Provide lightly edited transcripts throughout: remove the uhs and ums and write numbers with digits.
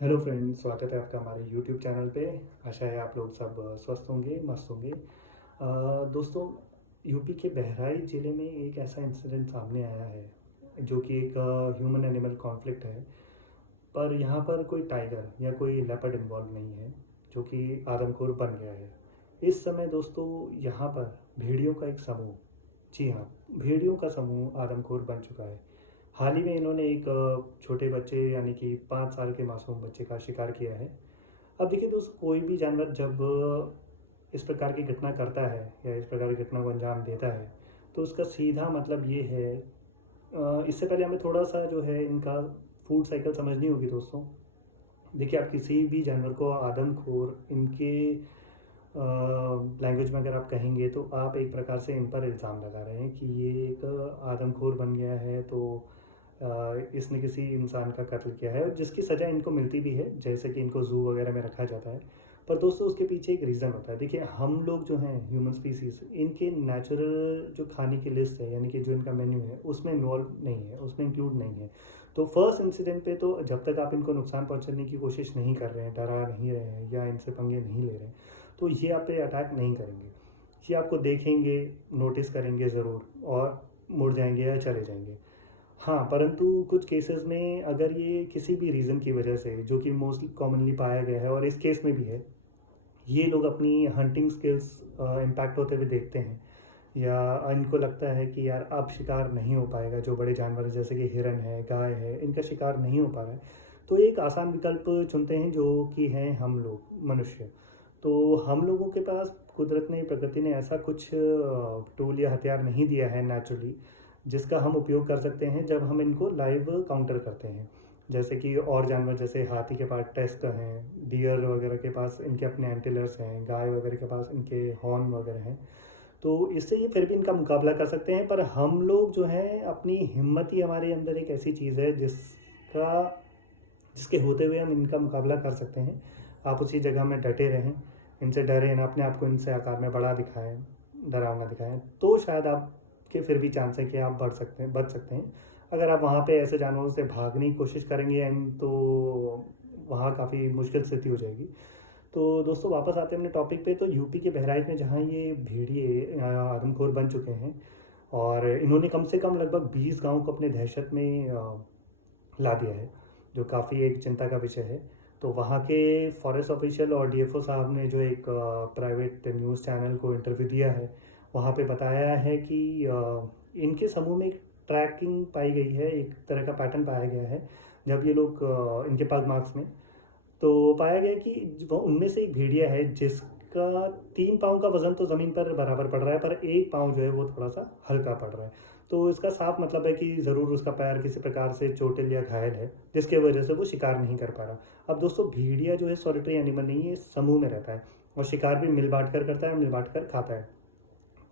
Hello friends, स्वागत है आपका हमारे यूट्यूब चैनल पे। आशा है आप लोग सब स्वस्थ होंगे, मस्त होंगे। दोस्तों, यूपी के बहराइच ज़िले में एक ऐसा इंसिडेंट सामने आया है जो कि एक ह्यूमन एनिमल कॉन्फ्लिक्ट है। पर यहाँ पर कोई टाइगर या कोई लेपर्ड इन्वॉल्व नहीं है जो कि आदमखोर बन गया है। इस समय दोस्तों यहाँ पर भेड़ियों का एक समूह, जी हाँ, भेड़ियों का समूह आदमखोर बन चुका है। हाल ही में इन्होंने एक छोटे बच्चे यानी कि 5 साल के मासूम बच्चे का शिकार किया है। अब देखिए दोस्त, कोई भी जानवर जब इस प्रकार की घटना करता है या इस प्रकार की घटना को अंजाम देता है तो उसका सीधा मतलब ये है, इससे पहले हमें थोड़ा सा जो है इनका फूड साइकिल समझनी होगी दोस्तों। देखिए, आप किसी भी जानवर को आदमखोर इनके लैंग्वेज में अगर आप कहेंगे तो आप एक प्रकार से इन पर इल्ज़ाम लगा रहे हैं कि ये एक आदमखोर बन गया है, तो इसने किसी इंसान का कत्ल किया है और जिसकी सज़ा इनको मिलती भी है, जैसे कि इनको ज़ू वगैरह में रखा जाता है। पर दोस्तों, उसके पीछे एक रीज़न होता है। देखिए, हम लोग जो हैं ह्यूमन स्पीसीज़, इनके नेचुरल जो खाने की लिस्ट है यानी कि जो इनका मेन्यू है उसमें इन्वॉल्व नहीं है, उसमें इंक्लूड नहीं है। तो फर्स्ट इंसिडेंट पे तो जब तक आप इनको नुकसान पहुंचाने की कोशिश नहीं कर रहे हैं, डरा नहीं रहे हैं या इनसे पंगे नहीं ले रहे हैं, तो ये आप पे अटैक नहीं करेंगे। ये आपको देखेंगे, नोटिस करेंगे ज़रूर और मुड़ जाएंगे या चले जाएंगे। हाँ, परंतु कुछ केसेस में अगर ये किसी भी रीज़न की वजह से, जो कि मोस्टली कॉमनली पाया गया है और इस केस में भी है, ये लोग अपनी हंटिंग स्किल्स इम्पैक्ट होते हुए देखते हैं या इनको लगता है कि यार अब शिकार नहीं हो पाएगा, जो बड़े जानवर हैं जैसे कि हिरन है, गाय है, इनका शिकार नहीं हो पा रहा है, तो एक आसान विकल्प चुनते हैं जो कि हैं हम लोग मनुष्य। तो हम लोगों के पास कुदरत ने, प्रकृति ने ऐसा कुछ टूल या हथियार नहीं दिया है नेचुरली, जिसका हम उपयोग कर सकते हैं जब हम इनको लाइव काउंटर करते हैं। जैसे कि और जानवर, जैसे हाथी के पास टैस्क हैं, डियर वगैरह के पास इनके अपने एंटीलर्स हैं, गाय वगैरह के पास इनके हॉर्न वगैरह हैं। तो इससे ये फिर भी इनका मुकाबला कर सकते हैं। पर हम लोग जो हैं, अपनी हिम्मत ही हमारे अंदर एक ऐसी चीज़ है जिसका जिसके होते हुए हम इनका मुकाबला कर सकते हैं। आप उसी जगह में डटे रहें, इनसे डरें ना, अपने आप को इनसे आकार में बड़ा दिखाएं, डरावना दिखाएं, तो शायद आपके फिर भी चांस है कि आप बढ़ सकते हैं, बच सकते हैं। अगर आप वहाँ पे ऐसे जानवरों से भागने की कोशिश करेंगे तो वहाँ काफ़ी मुश्किल स्थिति हो जाएगी। तो दोस्तों, वापस आते हैं अपने टॉपिक पे। तो यूपी के बहराइच में जहाँ ये भेड़िए आदमखोर बन चुके हैं और इन्होंने कम से कम लगभग 20 गाँव को अपने दहशत में ला दिया है, जो काफ़ी एक चिंता का विषय है। तो वहाँ के फॉरेस्ट ऑफिशियल और डीएफओ साहब ने जो एक प्राइवेट न्यूज़ चैनल को इंटरव्यू दिया है, वहाँ पे बताया है कि इनके समूह में एक ट्रैकिंग पाई गई है, एक तरह का पैटर्न पाया गया है। जब ये लोग इनके पग मार्क्स में, तो पाया गया कि वो उनमें से एक भेड़िया है जिसका 3 पाँव का वजन तो ज़मीन पर बराबर पड़ रहा है, पर एक पाँव जो है वो थोड़ा सा हल्का पड़ रहा है। तो इसका साफ मतलब है कि ज़रूर उसका पैर किसी प्रकार से चोटिल या घायल है, जिसके वजह से वो शिकार नहीं कर पा रहा। अब दोस्तों, भेड़िया जो है सॉलिटरी एनिमल नहीं है, समूह में रहता है और शिकार भी मिल बांट कर करता है, मिल बांट कर खाता है।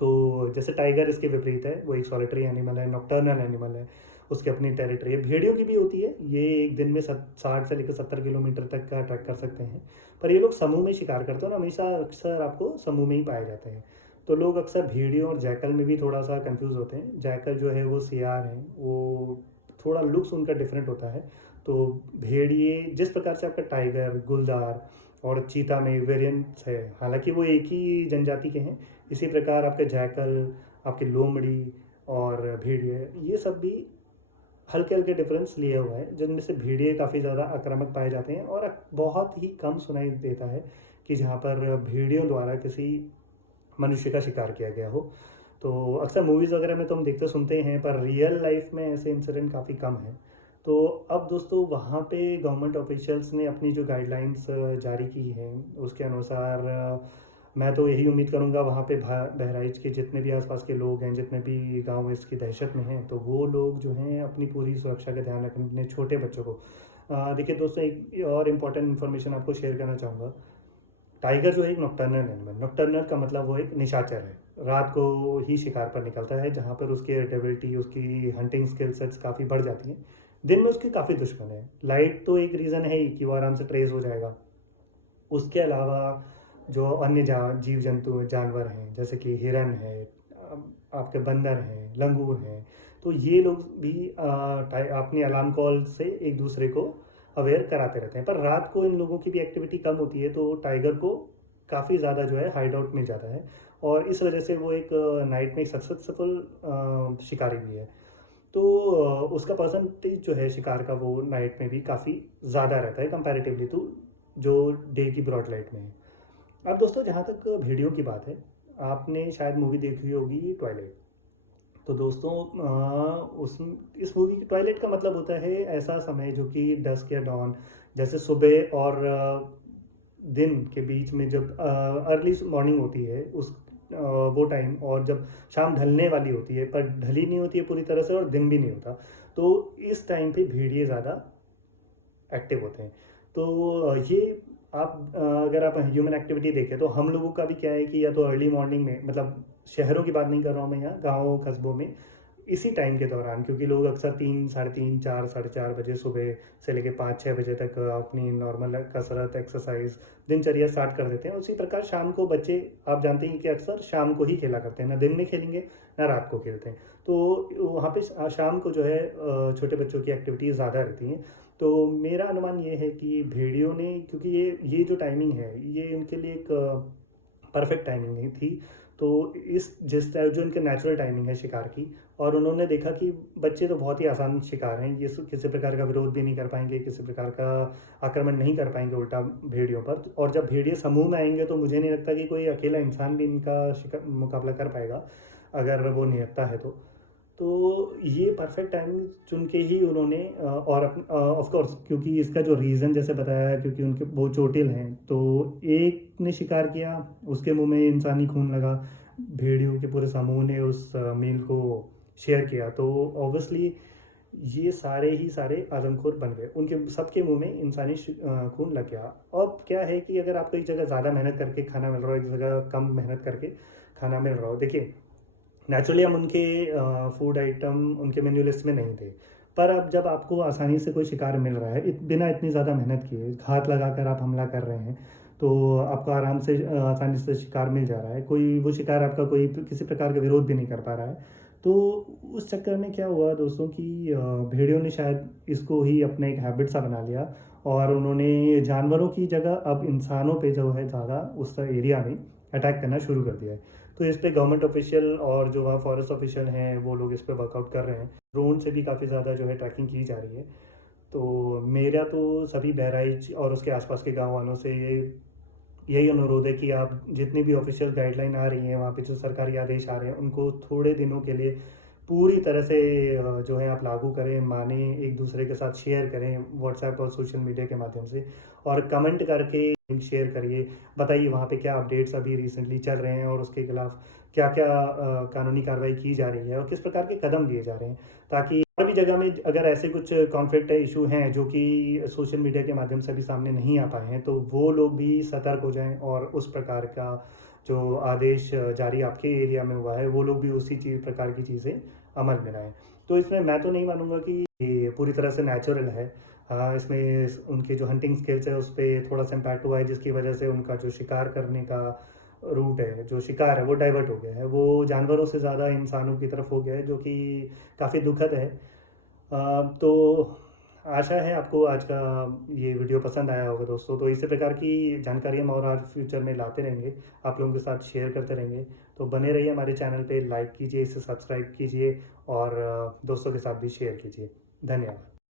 तो जैसे टाइगर इसके विपरीत है, वो एक सॉलिटरी एनिमल है, नॉक्टर्नल एनिमल है, उसकी अपनी टेरिटरी है। भेड़ियों की भी होती है, ये एक दिन में 60 से लेकर 70 किलोमीटर तक का ट्रैक कर सकते हैं। पर ये लोग समूह में शिकार करते हैं और हमेशा अक्सर आपको समूह में ही पाए जाते हैं। तो लोग अक्सर भेड़ियों और जैकल में भी थोड़ा सा कंफ्यूज होते हैं। जैकल जो है वो सियार हैं, वो थोड़ा लुक्स उनका डिफरेंट होता है। तो भेड़िए जिस प्रकार से आपका टाइगर, गुलदार और चीता में वेरिएंट्स है, हालांकि वो एक ही जनजाति के हैं, इसी प्रकार आपके जैकल, आपके लोमड़ी और भेड़िए, ये सब भी हल्के हल्के डिफरेंस लिए हुए हैं, जिनमें से भेड़िए काफ़ी ज़्यादा आक्रामक पाए जाते हैं और बहुत ही कम सुनाई देता है कि जहाँ पर भेड़ियों द्वारा किसी मनुष्य का शिकार किया गया हो। तो अक्सर मूवीज़ वगैरह में तो हम देखते सुनते हैं, पर रियल लाइफ में ऐसे इंसिडेंट काफ़ी कम हैं। तो अब दोस्तों, वहाँ पे गवर्नमेंट ऑफिशियल्स ने अपनी जो गाइडलाइंस जारी की हैं, उसके अनुसार मैं तो यही उम्मीद करूँगा वहाँ पे बहराइच के जितने भी आसपास के लोग हैं, जितने भी गांव इसकी दहशत में हैं, तो वो लोग जो हैं अपनी पूरी सुरक्षा का ध्यान रखें, अपने छोटे बच्चों को। देखिए दोस्तों, एक और इम्पॉर्टेंट इन्फॉर्मेशन आपको शेयर करना चाहूँगा। टाइगर जो है एक नॉक्टर्नल एनिमल, नॉक्टर्नल का मतलब वो एक निशाचर है, रात को ही शिकार पर निकलता है, जहाँ पर उसकी एबिलिटी, उसकी हंटिंग स्किल सेट्स काफ़ी बढ़ जाती हैं। दिन में उसके काफ़ी दुश्मन है। लाइट तो एक रीज़न है ही कि वो आराम से ट्रेस हो जाएगा। उसके अलावा जो अन्य जीव जंतु जानवर हैं, जैसे कि हिरन है, आपके बंदर हैं, लंगूर हैं, तो ये लोग भी अपनी अलार्म कॉल से एक दूसरे को अवेयर कराते रहते हैं। पर रात को इन लोगों की भी एक्टिविटी कम होती है, तो टाइगर को काफ़ी ज़्यादा जो है हाइड आउट मिल जाता है, और इस वजह से वो एक नाइट में एक सक्सेसफुल शिकारी भी है। तो उसका परसेंटेज जो है शिकार का, वो नाइट में भी काफ़ी ज़्यादा रहता है कंपैरेटिवली टू जो डे की ब्रॉड लाइट में है। अब दोस्तों, जहाँ तक भेड़ियों की बात है, आपने शायद मूवी देखी होगी ट्वाइलाइट। तो दोस्तों, उस इस मूवी की ट्वाइलाइट का मतलब होता है ऐसा समय जो कि डस्क या डॉन, जैसे सुबह और दिन के बीच में जब अर्ली मॉर्निंग होती है, उस वो टाइम, और जब शाम ढलने वाली होती है पर ढली नहीं होती है पूरी तरह से और दिन भी नहीं होता, तो इस टाइम पे भेड़िए ज़्यादा एक्टिव होते हैं। तो ये आप अगर आप ह्यूमन एक्टिविटी देखें, तो हम लोगों का भी क्या है कि या तो अर्ली मॉर्निंग में, मतलब शहरों की बात नहीं कर रहा हूँ मैं, यहाँ गाँव कस्बों में इसी टाइम के दौरान, क्योंकि लोग अक्सर 3, साढ़े 3, 4, साढ़े 4 बजे सुबह से लेके 5-6 बजे तक अपनी नॉर्मल कसरत, एक्सरसाइज, दिनचर्या स्टार्ट कर देते हैं। उसी प्रकार शाम को बच्चे, आप जानते हैं कि अक्सर शाम को ही खेला करते हैं, ना दिन में खेलेंगे ना रात को खेलते हैं। तो वहाँ पे शाम को जो है छोटे बच्चों की एक्टिविटीज़ ज़्यादा रहती हैं। तो मेरा अनुमान ये है कि भेड़ियों ने, क्योंकि ये जो टाइमिंग है, ये उनके लिए एक परफेक्ट टाइमिंग नहीं थी। तो इस जिस टाइप जो इनका नेचुरल टाइमिंग है शिकार की, और उन्होंने देखा कि बच्चे तो बहुत ही आसान शिकार हैं, ये किसी प्रकार का विरोध भी नहीं कर पाएंगे, किसी प्रकार का आक्रमण नहीं कर पाएंगे उल्टा भेड़ियों पर। और जब भेड़िए समूह में आएंगे, तो मुझे नहीं लगता कि कोई अकेला इंसान भी इनका मुकाबला कर पाएगा, अगर वो निहत्था है तो ये परफेक्ट टाइमिंग चुन के ही उन्होंने और ऑफ कोर्स, क्योंकि इसका जो रीज़न जैसे बताया, क्योंकि उनके वो चोटिल हैं, तो एक ने शिकार किया, उसके मुंह में इंसानी खून लगा, भेड़ियों के पूरे समूह ने उस मील को शेयर किया, तो ऑब्वियसली ये सारे ही सारे आदमखोर बन गए, उनके सबके मुंह में इंसानी खून लग गया। अब क्या है कि अगर आपको एक जगह ज़्यादा मेहनत करके खाना मिल रहा हो, एक जगह कम मेहनत करके खाना मिल रहा हो, देखिए नेचुरली हम उनके फूड आइटम उनके मेन्यू लिस्ट में नहीं थे, पर अब जब आपको आसानी से कोई शिकार मिल रहा है, बिना इतनी ज़्यादा मेहनत किए घात लगाकर आप हमला कर रहे हैं, तो आपको आराम से आसानी से शिकार मिल जा रहा है, कोई वो शिकार आपका कोई किसी प्रकार का विरोध भी नहीं कर पा रहा है। तो उस चक्कर में क्या हुआ दोस्तों कि भेड़ियों ने शायद इसको ही अपना एक हैबिट सा बना लिया, और उन्होंने जानवरों की जगह अब इंसानों पे जो है ज़्यादा उस एरिया में अटैक करना शुरू कर दिया है। तो इस पे गवर्नमेंट ऑफिशियल और जो वहाँ फॉरेस्ट ऑफिशियल हैं, वो लोग इस पे वर्कआउट कर रहे हैं। ड्रोन से भी काफ़ी ज़्यादा जो है ट्रैकिंग की जा रही है। तो मेरा तो सभी बहराइच और उसके आसपास के गांव वालों से यही अनुरोध है कि आप जितनी भी ऑफिशियल गाइडलाइन आ रही हैं, वहाँ पे जो सरकारी आदेश आ रहे हैं, उनको थोड़े दिनों के लिए पूरी तरह से जो है आप लागू करें, माने, एक दूसरे के साथ शेयर करें व्हाट्सएप और सोशल मीडिया के माध्यम से, और कमेंट करके लिंक शेयर करिए, बताइए वहाँ पे क्या अपडेट्स अभी रिसेंटली चल रहे हैं, और उसके खिलाफ क्या क्या कानूनी कार्रवाई की जा रही है, और किस प्रकार के कदम लिए जा रहे हैं, ताकि और भी जगह में अगर ऐसे कुछ कॉन्फ्लिक्ट इशू हैं जो कि सोशल मीडिया के माध्यम से भी सामने नहीं आ पाए हैं, तो वो लोग भी सतर्क हो जाएं, और उस प्रकार का जो आदेश जारी आपके एरिया में हुआ है, वो लोग भी उसी चीज़ प्रकार की चीज़ें अमल में लाएं। तो इसमें मैं तो नहीं मानूंगा कि ये पूरी तरह से नेचुरल है। इसमें उनके जो हंटिंग स्किल्स है उस पर थोड़ा सा इम्पैक्ट हुआ है, जिसकी वजह से उनका जो शिकार करने का रूट है, जो शिकार है, वो डाइवर्ट हो गया है, वो जानवरों से ज़्यादा इंसानों की तरफ हो गया है, जो कि काफ़ी दुखद है। तो आशा है आपको आज का ये वीडियो पसंद आया होगा दोस्तों। तो इसी प्रकार की जानकारी हम और आज फ्यूचर में लाते रहेंगे, आप लोगों के साथ शेयर करते रहेंगे। तो बने रहिए हमारे चैनल पे, लाइक कीजिए, इसे सब्सक्राइब कीजिए, और दोस्तों के साथ भी शेयर कीजिए। धन्यवाद।